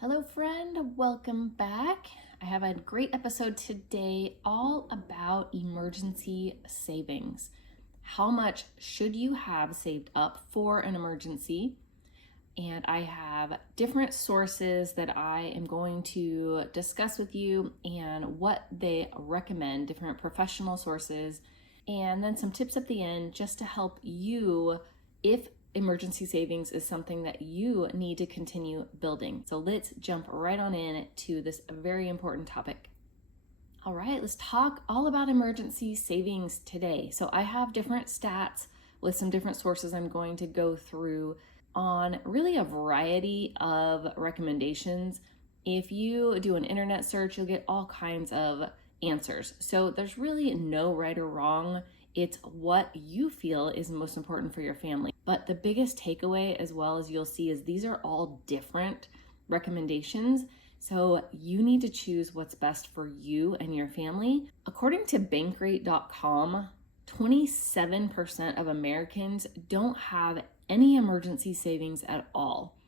Hello, friend. Welcome back. I have a great episode today all about emergency savings. How much should you have saved up for an emergency? And I have different sources that I am going to discuss with you and what they recommend, different professional sources, and then some tips at the end just to help you if emergency savings is something that you need to continue building. So let's jump right on in to this very important topic. All right, let's talk all about emergency savings today. So I have different stats with some different sources I'm going to go through on really a variety of recommendations. If you do an internet search, you'll get all kinds of answers. So there's really no right or wrong. It's what you feel is most important for your family. But the biggest takeaway, as well as you'll see, is these are all different recommendations. So you need to choose what's best for you and your family. According to bankrate.com, 27% of Americans don't have any emergency savings at all.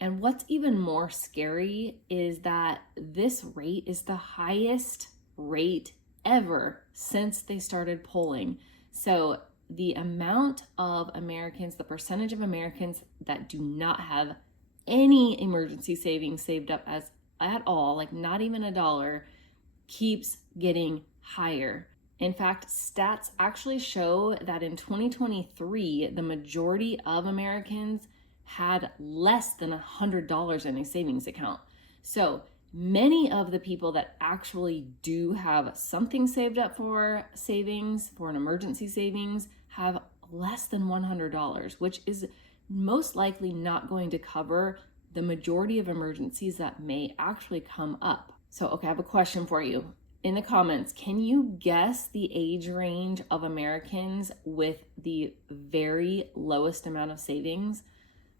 And what's even more scary is that this rate is the highest rate ever since they started polling. So the amount of Americans, the percentage of Americans that do not have any emergency savings saved up at all, like not even $1, keeps getting higher. In fact, stats actually show that in 2023, the majority of Americans had less than $100 in a savings account. So many of the people that actually do have something saved up for savings, for an emergency savings, have less than $100, which is most likely not going to cover the majority of emergencies that may actually come up. So, okay, I have a question for you. In the comments, can you guess the age range of Americans with the very lowest amount of savings?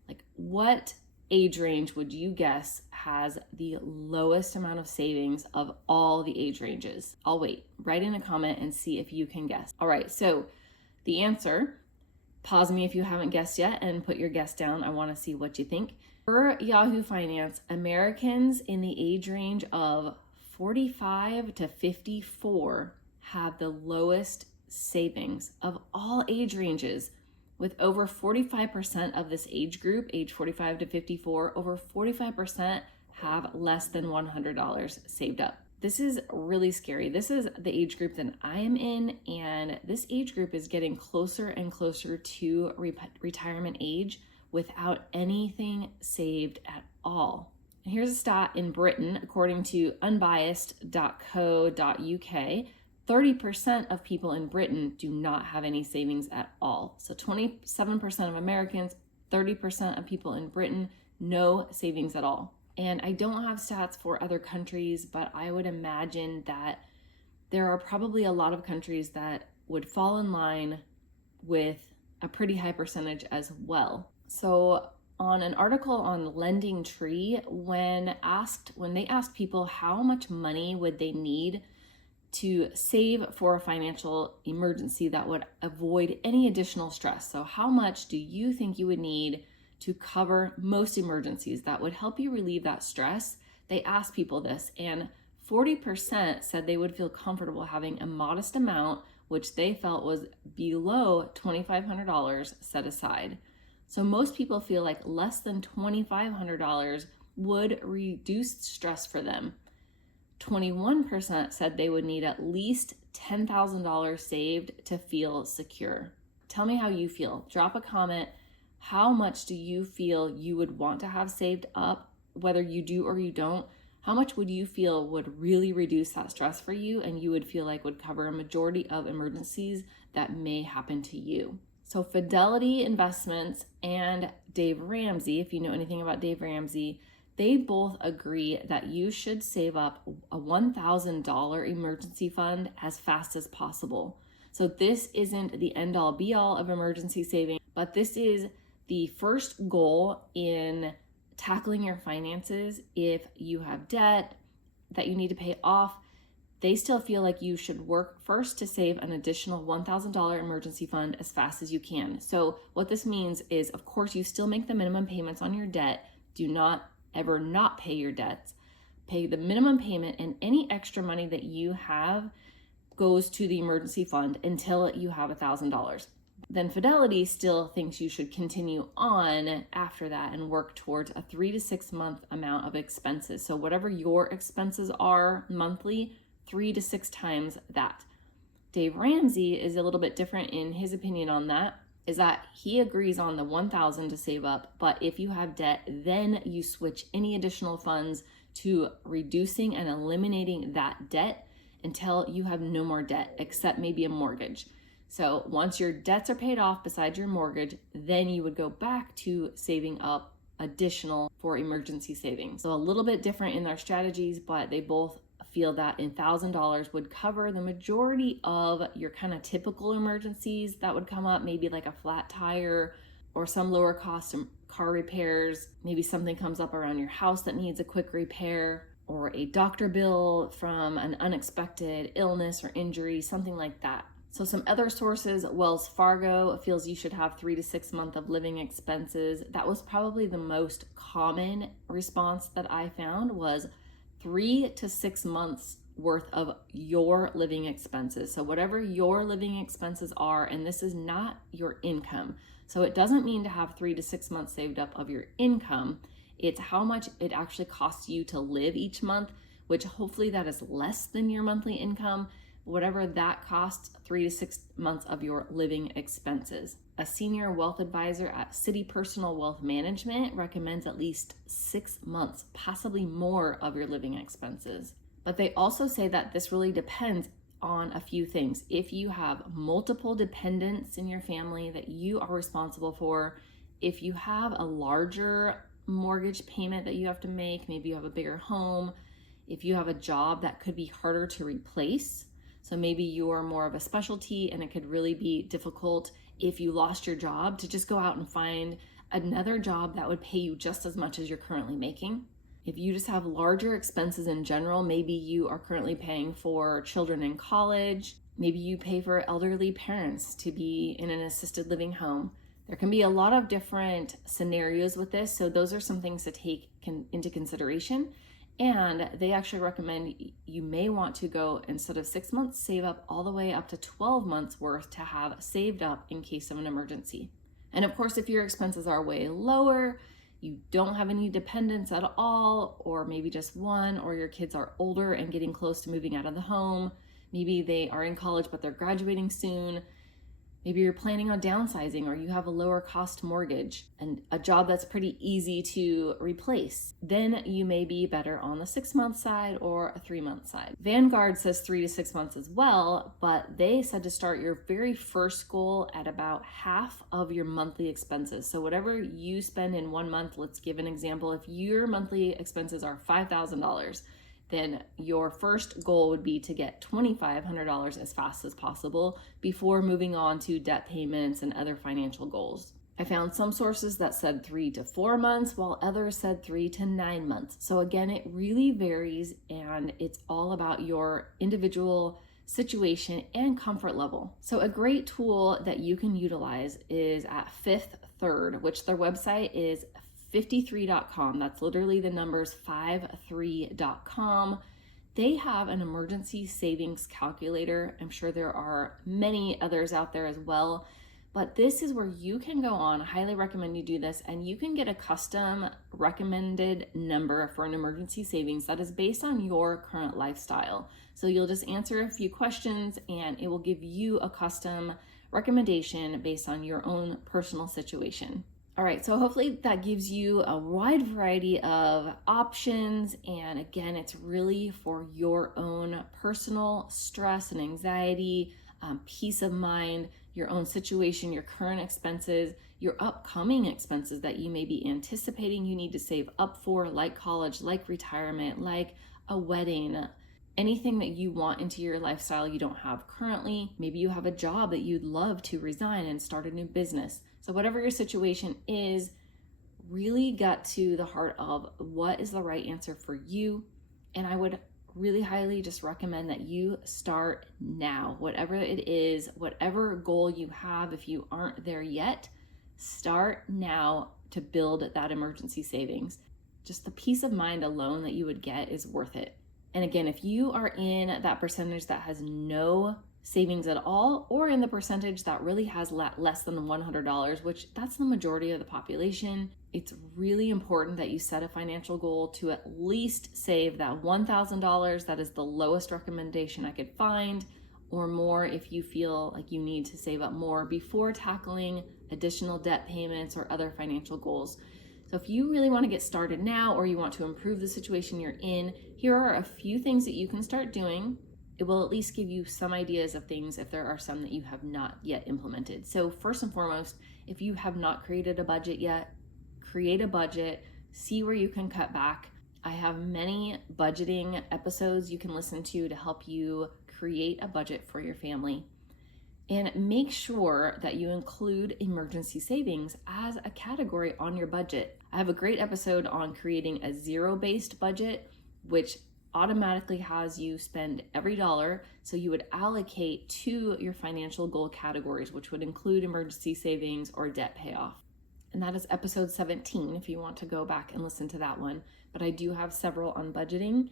Like, what age range would you guess has the lowest amount of savings of all the age ranges? I'll wait. Write in a comment and see if you can guess. All right, so the answer, pause me if you haven't guessed yet and put your guess down. I want to see what you think. Per Yahoo Finance, Americans in the age range of 45 to 54 have the lowest savings of all age ranges, with over 45% of this age group, age 45 to 54, over 45% have less than $100 saved up. This is really scary. This is the age group that I am in, and this age group is getting closer and closer to retirement age without anything saved at all. And here's a stat in Britain, according to unbiased.co.uk. 30% of people in Britain do not have any savings at all. So 27% of Americans, 30% of people in Britain, no savings at all. And I don't have stats for other countries, but I would imagine that there are probably a lot of countries that would fall in line with a pretty high percentage as well. So on an article on Lending Tree, when they asked people how much money would they need to save for a financial emergency that would avoid any additional stress. So how much do you think you would need to cover most emergencies that would help you relieve that stress? They asked people this, and 40% said they would feel comfortable having a modest amount, which they felt was below $2,500 set aside. So most people feel like less than $2,500 would reduce stress for them. 21% said they would need at least $10,000 saved to feel secure. Tell me how you feel. Drop a comment. How much do you feel you would want to have saved up, whether you do or you don't? How much would you feel would really reduce that stress for you and you would feel like would cover a majority of emergencies that may happen to you? So Fidelity Investments and Dave Ramsey, if you know anything about Dave Ramsey, they both agree that you should save up a $1,000 emergency fund as fast as possible. So this isn't the end all be all of emergency saving, but this is the first goal in tackling your finances. If you have debt that you need to pay off, they still feel like you should work first to save an additional $1,000 emergency fund as fast as you can. So what this means is, of course, you still make the minimum payments on your debt. Do not ever not pay your debts, pay the minimum payment, and any extra money that you have goes to the emergency fund until you have $1,000. Then Fidelity still thinks you should continue on after that and work towards a 3 to 6 month amount of expenses. So whatever your expenses are monthly, 3 to 6 times that. Dave Ramsey is a little bit different in his opinion on that, is that he agrees on the $1,000 to save up, but if you have debt, then you switch any additional funds to reducing and eliminating that debt until you have no more debt, except maybe a mortgage. So once your debts are paid off besides your mortgage, then you would go back to saving up additional for emergency savings. So a little bit different in their strategies, but they both feel that $1,000 would cover the majority of your kind of typical emergencies that would come up, maybe like a flat tire or some lower cost car repairs. Maybe something comes up around your house that needs a quick repair, or a doctor bill from an unexpected illness or injury, something like that. So some other sources, Wells Fargo feels you should have 3 to 6 months of living expenses. That was probably the most common response that I found, was 3 to 6 months worth of your living expenses. So whatever your living expenses are, and this is not your income. So it doesn't mean to have 3 to 6 months saved up of your income. It's how much it actually costs you to live each month, which hopefully that is less than your monthly income. Whatever that costs, 3 to 6 months of your living expenses. A senior wealth advisor at Citi Personal Wealth Management recommends at least 6 months, possibly more, of your living expenses. But they also say that this really depends on a few things. If you have multiple dependents in your family that you are responsible for, if you have a larger mortgage payment that you have to make, maybe you have a bigger home, if you have a job that could be harder to replace, so maybe you're more of a specialty and it could really be difficult if you lost your job to just go out and find another job that would pay you just as much as you're currently making. If you just have larger expenses in general, maybe you are currently paying for children in college, maybe you pay for elderly parents to be in an assisted living home. There can be a lot of different scenarios with this, so those are some things to take into consideration. And they actually recommend you may want to go, instead of 6 months, save up all the way up to 12 months worth to have saved up in case of an emergency. And of course, if your expenses are way lower, you don't have any dependents at all, or maybe just one, or your kids are older and getting close to moving out of the home, maybe they are in college but they're graduating soon, maybe you're planning on downsizing, or you have a lower cost mortgage and a job that's pretty easy to replace, then you may be better on the 6 month side or a 3 month side. Vanguard says 3 to 6 months as well, but they said to start your very first goal at about half of your monthly expenses. So whatever you spend in 1 month, let's give an example. If your monthly expenses are $5,000, then your first goal would be to get $2,500 as fast as possible before moving on to debt payments and other financial goals. I found some sources that said 3 to 4 months, while others said 3 to 9 months. So again, it really varies, and it's all about your individual situation and comfort level. So a great tool that you can utilize is at Fifth Third, which their website is 53.com. That's literally the numbers 53.com. They have an emergency savings calculator. I'm sure there are many others out there as well, but this is where you can go on. I highly recommend you do this, and you can get a custom recommended number for an emergency savings that is based on your current lifestyle. So you'll just answer a few questions and it will give you a custom recommendation based on your own personal situation. All right, so hopefully that gives you a wide variety of options. And again, it's really for your own personal stress and anxiety, peace of mind, your own situation, your current expenses, your upcoming expenses that you may be anticipating you need to save up for, like college, like retirement, like a wedding, anything that you want into your lifestyle you don't have currently. Maybe you have a job that you'd love to resign and start a new business. So whatever your situation is, really get to the heart of what is the right answer for you. And I would really highly just recommend that you start now. Whatever it is, whatever goal you have, if you aren't there yet, start now to build that emergency savings. just the peace of mind alone that you would get is worth it. And again, if you are in that percentage that has no savings at all, or in the percentage that really has less than $100, which that's the majority of the population, it's really important that you set a financial goal to at least save that $1,000. That is the lowest recommendation I could find, or more if you feel like you need to save up more before tackling additional debt payments or other financial goals. So if you really want to get started now, or you want to improve the situation you're in, here are a few things that you can start doing. It will at least give you some ideas of things if there are some that you have not yet implemented. So first and foremost, if you have not created a budget yet, create a budget, see where you can cut back. I have many budgeting episodes you can listen to help you create a budget for your family. And make sure that you include emergency savings as a category on your budget. I have a great episode on creating a zero-based budget, which automatically has you spend every dollar. So you would allocate to your financial goal categories, which would include emergency savings or debt payoff. And that is episode 17 if you want to go back and listen to that one. But I do have several on budgeting.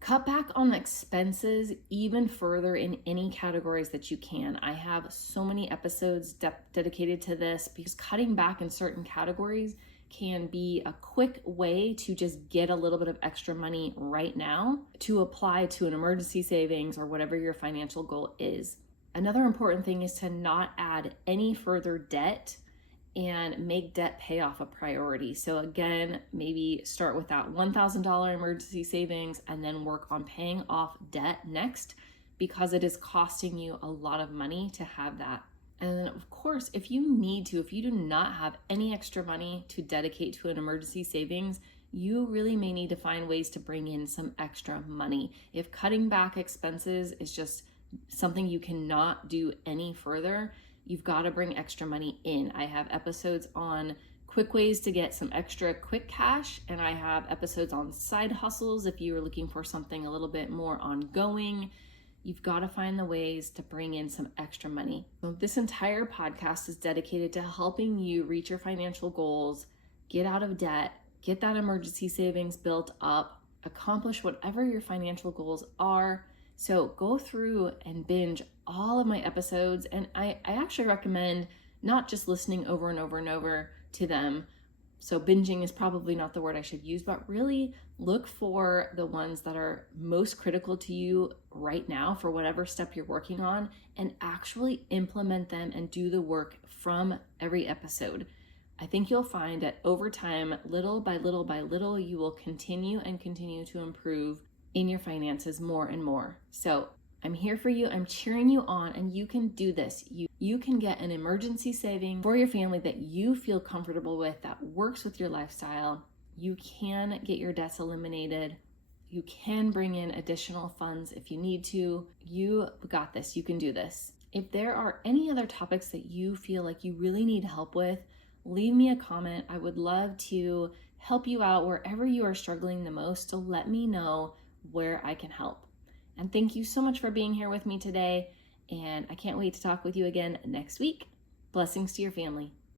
Cut back on expenses even further in any categories that you can. I have so many episodes dedicated to this, because cutting back in certain categories can be a quick way to just get a little bit of extra money right now to apply to an emergency savings or whatever your financial goal is. Another important thing is to not add any further debt and make debt payoff a priority. So again, maybe start with that $1,000 emergency savings and then work on paying off debt next, because it is costing you a lot of money to have that. And then of course, if you do not have any extra money to dedicate to an emergency savings, you really may need to find ways to bring in some extra money. If cutting back expenses is just something you cannot do any further, you've got to bring extra money in. I have episodes on quick ways to get some extra quick cash, and I have episodes on side hustles if you are looking for something a little bit more ongoing. You've got to find the ways to bring in some extra money. So this entire podcast is dedicated to helping you reach your financial goals, get out of debt, get that emergency savings built up, accomplish whatever your financial goals are. So go through and binge all of my episodes. And I actually recommend not just listening over and over and over to them. So binging is probably not the word I should use, but really look for the ones that are most critical to you right now for whatever step you're working on, and actually implement them and do the work from every episode. I think you'll find that over time, little by little by little, you will continue to improve in your finances more and more. So I'm here for you. I'm cheering you on, and you can do this. You can get an emergency saving for your family that you feel comfortable with, that works with your lifestyle. You can get your debts eliminated. You can bring in additional funds if you need to. You got this. You can do this. If there are any other topics that you feel like you really need help with, leave me a comment. I would love to help you out wherever you are struggling the most, so let me know where I can help. And thank you so much for being here with me today. And I can't wait to talk with you again next week. Blessings to your family.